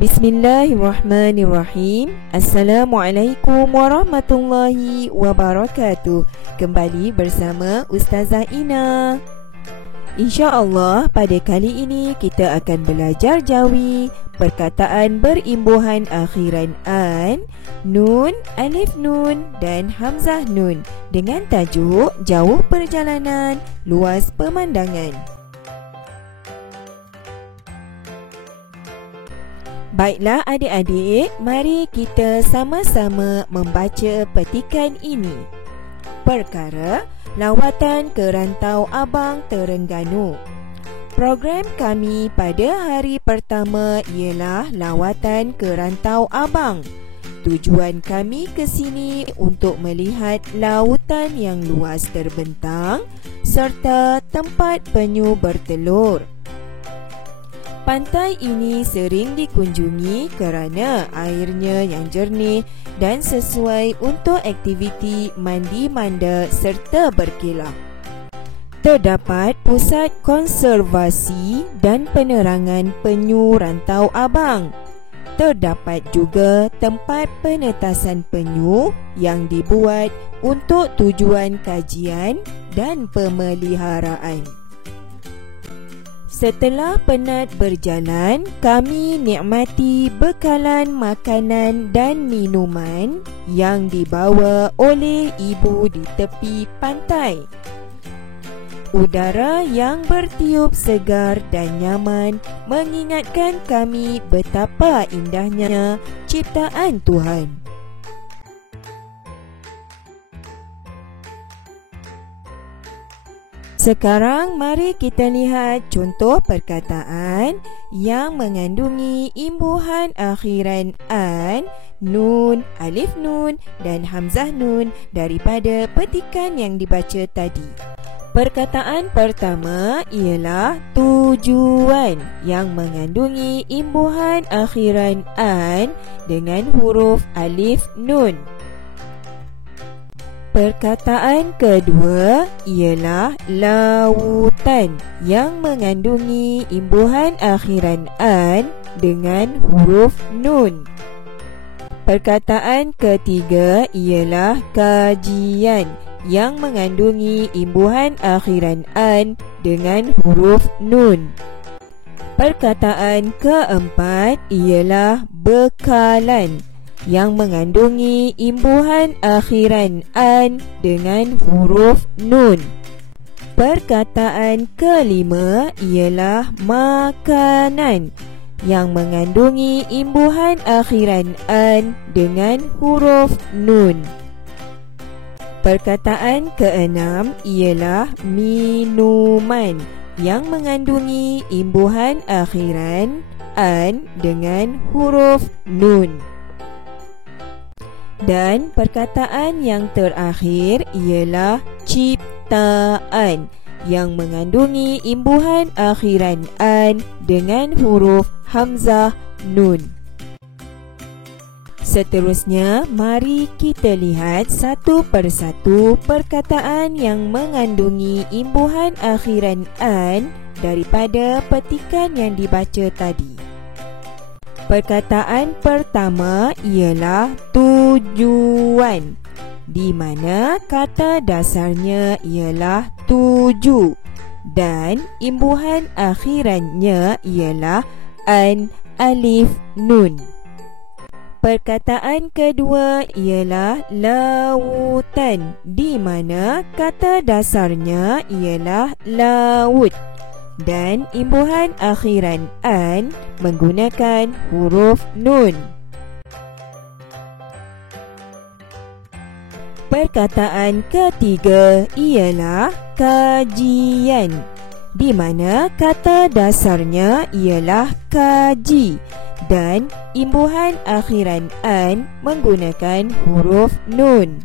Bismillahirrahmanirrahim. Assalamualaikum warahmatullahi wabarakatuh. Kembali bersama Ustazah Ina. InsyaAllah pada kali ini kita akan belajar Jawi, perkataan berimbuhan akhiran an, nun, alif nun dan hamzah nun dengan tajuk jauh perjalanan, luas pemandangan. Baiklah adik-adik, mari kita sama-sama membaca petikan ini. Perkara lawatan ke Rantau Abang Terengganu. Program kami pada hari pertama ialah lawatan ke Rantau Abang. Tujuan kami ke sini untuk melihat lautan yang luas terbentang serta tempat penyu bertelur. Pantai ini sering dikunjungi kerana airnya yang jernih dan sesuai untuk aktiviti mandi manda serta berkelah. Terdapat pusat konservasi dan penerangan penyu Rantau Abang. Terdapat juga tempat penetasan penyu yang dibuat untuk tujuan kajian dan pemeliharaan. Setelah penat berjalan, kami nikmati bekalan makanan dan minuman yang dibawa oleh ibu di tepi pantai. Udara yang bertiup segar dan nyaman mengingatkan kami betapa indahnya ciptaan Tuhan. Sekarang mari kita lihat contoh perkataan yang mengandungi imbuhan akhiran an, nun, alif nun dan hamzah nun daripada petikan yang dibaca tadi. Perkataan pertama ialah tujuan yang mengandungi imbuhan akhiran an dengan huruf alif nun. Perkataan kedua ialah lautan yang mengandungi imbuhan akhiran an dengan huruf nun. Perkataan ketiga ialah kajian yang mengandungi imbuhan akhiran an dengan huruf nun. Perkataan keempat ialah bekalan yang mengandungi imbuhan akhiran an dengan huruf nun. Perkataan kelima ialah makanan yang mengandungi imbuhan akhiran an dengan huruf nun. Perkataan keenam ialah minuman yang mengandungi imbuhan akhiran an dengan huruf nun. Dan perkataan yang terakhir ialah ciptaan yang mengandungi imbuhan akhiran an dengan huruf hamzah nun. Seterusnya, mari kita lihat satu persatu perkataan yang mengandungi imbuhan akhiran an daripada petikan yang dibaca tadi. Perkataan pertama ialah tujuan, di mana kata dasarnya ialah tuju dan imbuhan akhirannya ialah an alif nun. Perkataan kedua ialah lautan, di mana kata dasarnya ialah laut dan imbuhan akhiran an menggunakan huruf nun. Perkataan ketiga ialah kajian, di mana kata dasarnya ialah kaji dan imbuhan akhiran an menggunakan huruf nun.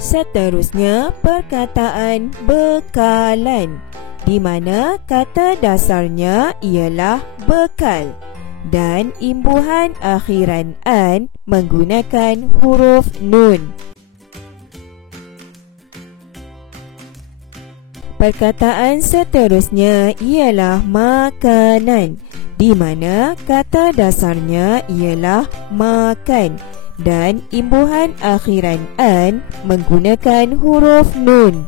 Seterusnya, perkataan bekalan, di mana kata dasarnya ialah bekal dan imbuhan akhiran an menggunakan huruf nun. Perkataan seterusnya ialah makanan, di mana kata dasarnya ialah makan dan imbuhan akhiran an menggunakan huruf nun.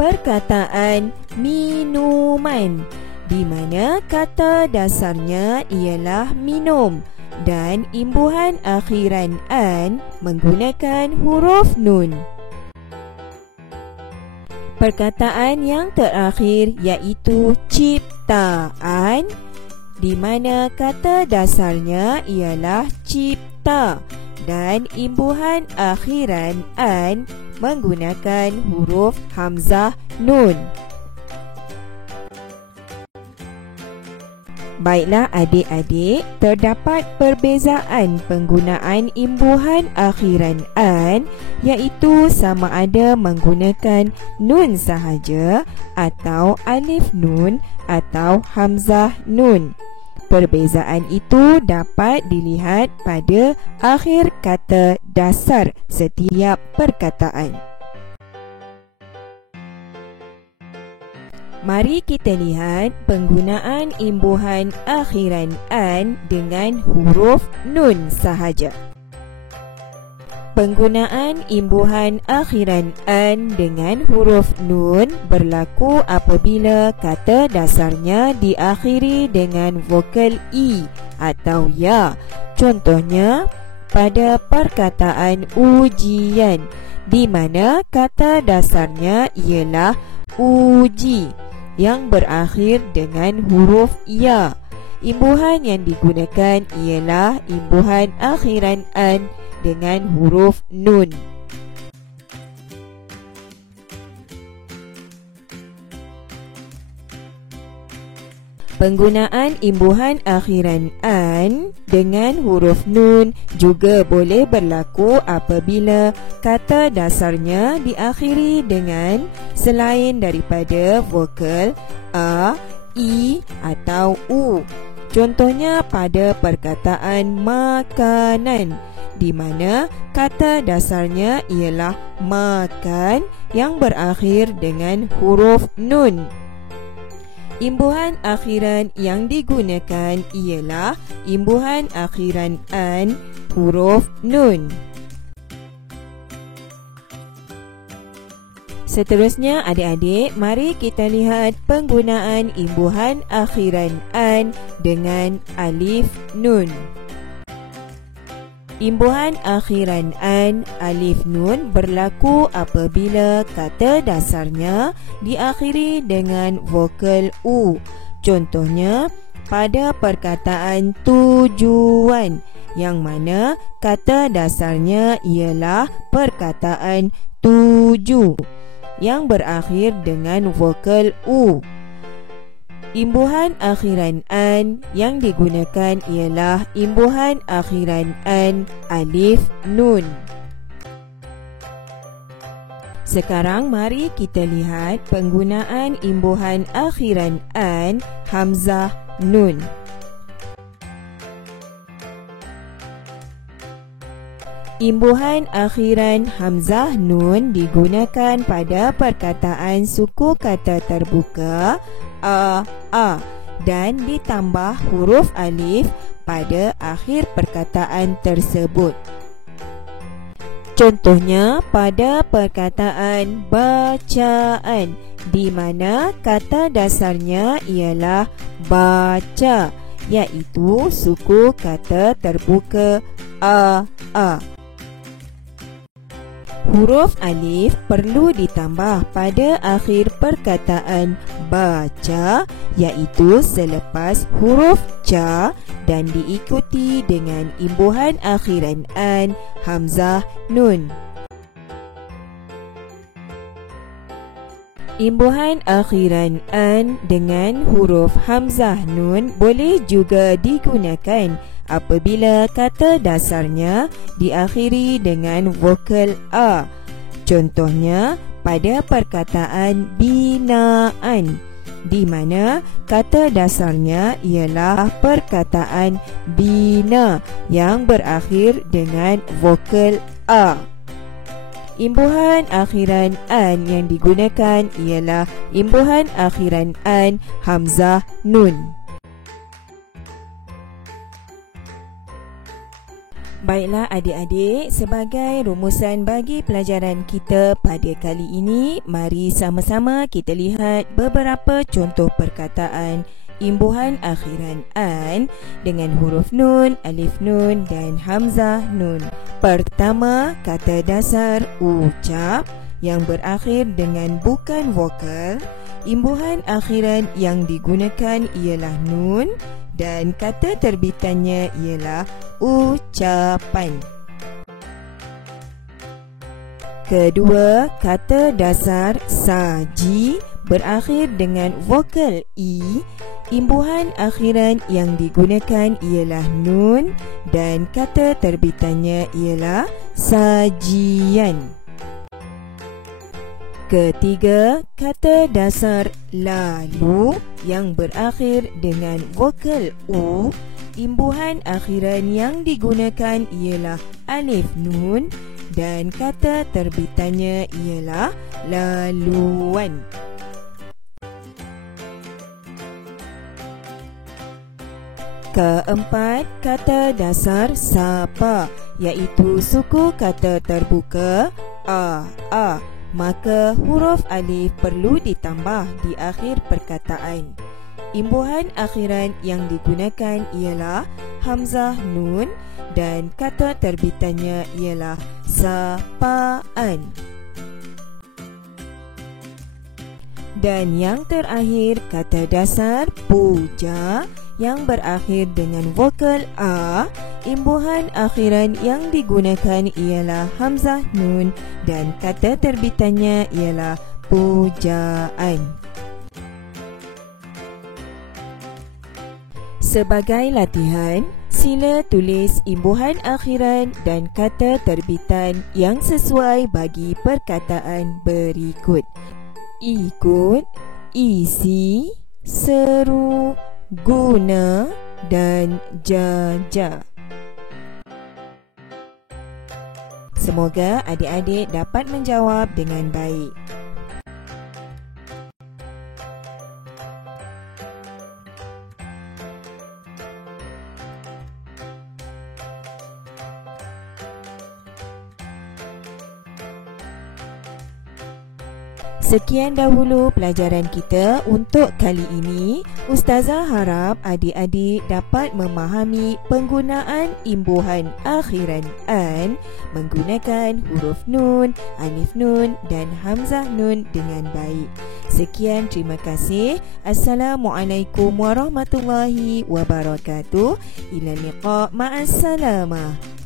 Perkataan minuman, di mana kata dasarnya ialah minum dan imbuhan akhiran an menggunakan huruf nun. Perkataan yang terakhir iaitu ciptaan, di mana kata dasarnya ialah cipta dan imbuhan akhiran an menggunakan huruf hamzah nun. Baiklah adik-adik, terdapat perbezaan penggunaan imbuhan akhiran an, iaitu sama ada menggunakan nun sahaja atau alif nun atau hamzah nun. Perbezaan itu dapat dilihat pada akhir kata dasar setiap perkataan. Mari kita lihat penggunaan imbuhan akhiran an dengan huruf nun sahaja. Penggunaan imbuhan akhiran an dengan huruf nun berlaku apabila kata dasarnya diakhiri dengan vokal i atau ya. Contohnya pada perkataan ujian, di mana kata dasarnya ialah uji yang berakhir dengan huruf ya. Imbuhan yang digunakan ialah imbuhan akhiran an dengan huruf nun. Penggunaan imbuhan akhiran an dengan huruf nun juga boleh berlaku apabila kata dasarnya diakhiri dengan selain daripada vokal a, i atau u. Contohnya pada perkataan makanan, di mana kata dasarnya ialah makan yang berakhir dengan huruf nun. Imbuhan akhiran yang digunakan ialah imbuhan akhiran an huruf nun. Seterusnya adik-adik, mari kita lihat penggunaan imbuhan akhiran an dengan alif nun. Imbuhan akhiran an alif nun berlaku apabila kata dasarnya diakhiri dengan vokal u. Contohnya pada perkataan tujuan, yang mana kata dasarnya ialah perkataan tuju yang berakhir dengan vokal u. Imbuhan akhiran an yang digunakan ialah imbuhan akhiran an alif nun. Sekarang mari kita lihat penggunaan imbuhan akhiran an hamzah nun. Imbuhan akhiran hamzah nun digunakan pada perkataan suku kata terbuka a dan ditambah huruf alif pada akhir perkataan tersebut. Contohnya pada perkataan bacaan, di mana kata dasarnya ialah baca, iaitu suku kata terbuka a. Huruf alif perlu ditambah pada akhir perkataan baca, iaitu selepas huruf ca dan diikuti dengan imbuhan akhiran an hamzah nun. Imbuhan akhiran an dengan huruf hamzah nun boleh juga digunakan apabila kata dasarnya diakhiri dengan vokal a. Contohnya pada perkataan binaan, di mana kata dasarnya ialah perkataan bina yang berakhir dengan vokal a. Imbuhan akhiran an yang digunakan ialah imbuhan akhiran an hamzah nun. Baiklah adik-adik, sebagai rumusan bagi pelajaran kita pada kali ini, mari sama-sama kita lihat beberapa contoh perkataan imbuhan akhiran an dengan huruf nun, alif nun dan hamzah nun. Pertama, kata dasar ucap yang berakhir dengan bukan vokal. Imbuhan akhiran yang digunakan ialah nun dan kata terbitannya ialah ucapan. Kedua, kata dasar saji berakhir dengan vokal i. Imbuhan akhiran yang digunakan ialah nun dan kata terbitannya ialah sajian. Ketiga, kata dasar lalu yang berakhir dengan vokal u. Imbuhan akhiran yang digunakan ialah alif nun dan kata terbitannya ialah laluan. Keempat, kata dasar sapa iaitu suku kata terbuka a. Maka huruf alif perlu ditambah di akhir perkataan. Imbuhan akhiran yang digunakan ialah hamzah nun dan kata terbitannya ialah sapaan. Dan yang terakhir, kata dasar puja yang berakhir dengan vokal a. Imbuhan akhiran yang digunakan ialah hamzah nun dan kata terbitannya ialah pujaan. Sebagai latihan, sila tulis imbuhan akhiran dan kata terbitan yang sesuai bagi perkataan berikut. Ikut, isi, seru, guna dan jaja. Semoga adik-adik dapat menjawab dengan baik. Sekian dahulu pelajaran kita untuk kali ini. Ustazah harap adik-adik dapat memahami penggunaan imbuhan akhiran an menggunakan huruf nun, alif nun dan hamzah nun dengan baik. Sekian, terima kasih. Assalamualaikum warahmatullahi wabarakatuh. Ila liqa, ma'assalamah.